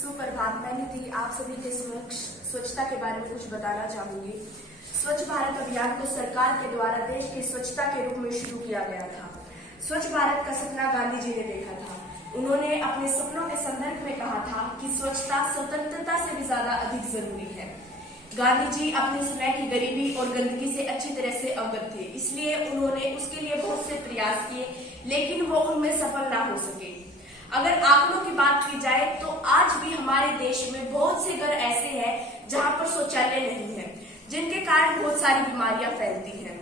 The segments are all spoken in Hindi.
सुप्रभात। मैं निधि आप सभी के समक्ष स्वच्छता के बारे में कुछ बताना चाहूंगी। स्वच्छ भारत अभियान को सरकार के द्वारा देश की स्वच्छता के रूप में शुरू किया गया था। स्वच्छ भारत का सपना गांधी जी ने देखा था। उन्होंने अपने सपनों के संदर्भ में कहा था कि स्वच्छता स्वतंत्रता से भी ज्यादा अधिक जरूरी है। गांधी जी अपने समय की गरीबी और गंदगी से अच्छी तरह से अवगत थे, इसलिए उन्होंने उसके लिए बहुत से प्रयास किए, लेकिन वो उनमें सफल ना हो सके। अगर आंकड़ों की बात की जाए तो आज भी हमारे देश में बहुत से घर ऐसे हैं जहां पर शौचालय नहीं है, जिनके कारण बहुत सारी बीमारियां फैलती हैं।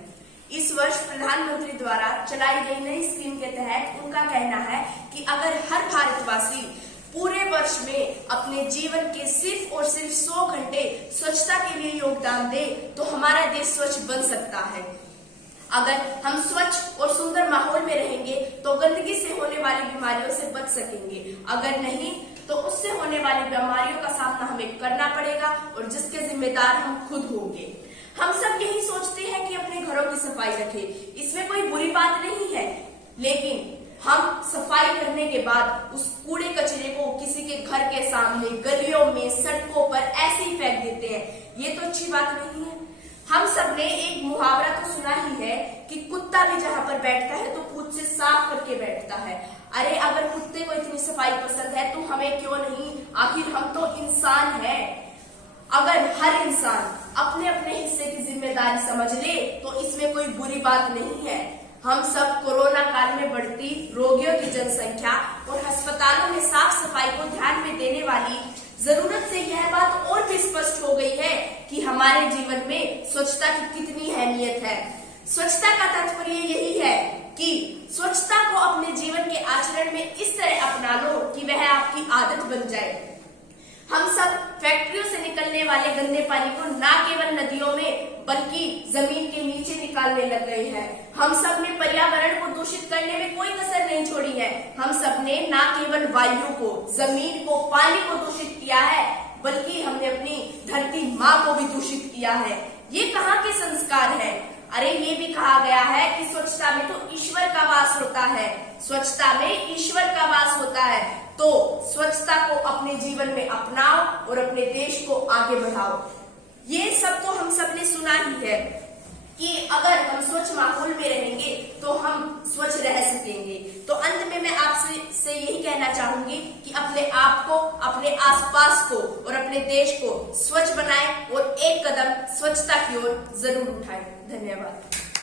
इस वर्ष प्रधानमंत्री द्वारा चलाई गई नई स्कीम के तहत उनका कहना है कि अगर हर भारतवासी पूरे वर्ष में अपने जीवन के सिर्फ और सिर्फ 100 घंटे स्वच्छता के लिए योगदान दे तो हमारा देश स्वच्छ बन सकता है। अगर हम स्वच्छ और सुंदर माहौल में रहेंगे तो गंदगी से होने वाली बीमारियों से बच सकेंगे, अगर नहीं तो उससे होने वाली बीमारियों का सामना हमें करना पड़ेगा और जिसके जिम्मेदार हम खुद होंगे। हम सब यही सोचते हैं कि अपने घरों की सफाई रखें, इसमें कोई बुरी बात नहीं है, लेकिन हम सफाई करने के बाद उस कूड़े कचरे को किसी के घर के सामने, गलियों में, सड़कों पर ऐसे ही फेंक देते हैं। ये तो अच्छी बात नहीं है। हम सबने एक मुहावरा तो सुना ही है कि कुत्ता भी जहां पर बैठता है तो खुद से साफ करके बैठता है। अरे अगर कुत्ते को इतनी सफाई पसंद है तो हमें क्यों नहीं? आखिर हम तो इंसान हैं। अगर हर इंसान अपने अपने हिस्से की जिम्मेदारी समझ ले तो इसमें कोई बुरी बात नहीं है। हम सब कोरोना काल में बढ़ती रोगियों की जनसंख्या और अस्पतालों में साफ सफाई को ध्यान में देने वाली जरूरत से यह बात और भी स्पष्ट हो गई है कि हमारे जीवन में स्वच्छता की कितनी अहमियत है। स्वच्छता का तात्पर्य यही है कि स्वच्छता को अपने जीवन के आचरण में इस तरह अपना लो कि वह आपकी आदत बन जाए। हम सब फैक्ट्रियों से निकलने वाले गंदे पानी को न केवल नदियों में बल्कि जमीन के नीचे निकालने लग गए हैं। हम सब ने पर्यावरण को दूषित करने में कोई कसर नहीं छोड़ी है। हम सब ने न केवल वायु को, जमीन को, पानी को दूषित किया है, बल्कि हमने अपनी धरती माँ को भी दूषित किया है। ये कहाँ के संस्कार है? अरे ये भी कहा गया है कि स्वच्छता में तो ईश्वर का वास होता है, स्वच्छता में ईश्वर का वास होता है। तो स्वच्छता को अपने जीवन में अपनाओ और अपने देश को आगे बढ़ाओ। ये सब तो हम सब ने सुना ही है कि अगर हम स्वच्छ माहौल में रहेंगे तो हम स्वच्छ रह सकेंगे। तो अंत में मैं आपसे यही कहना चाहूंगी कि अपने आप को, अपने आसपास को और अपने देश को स्वच्छ बनाएं और एक कदम स्वच्छता की ओर जरूर उठाएं। धन्यवाद।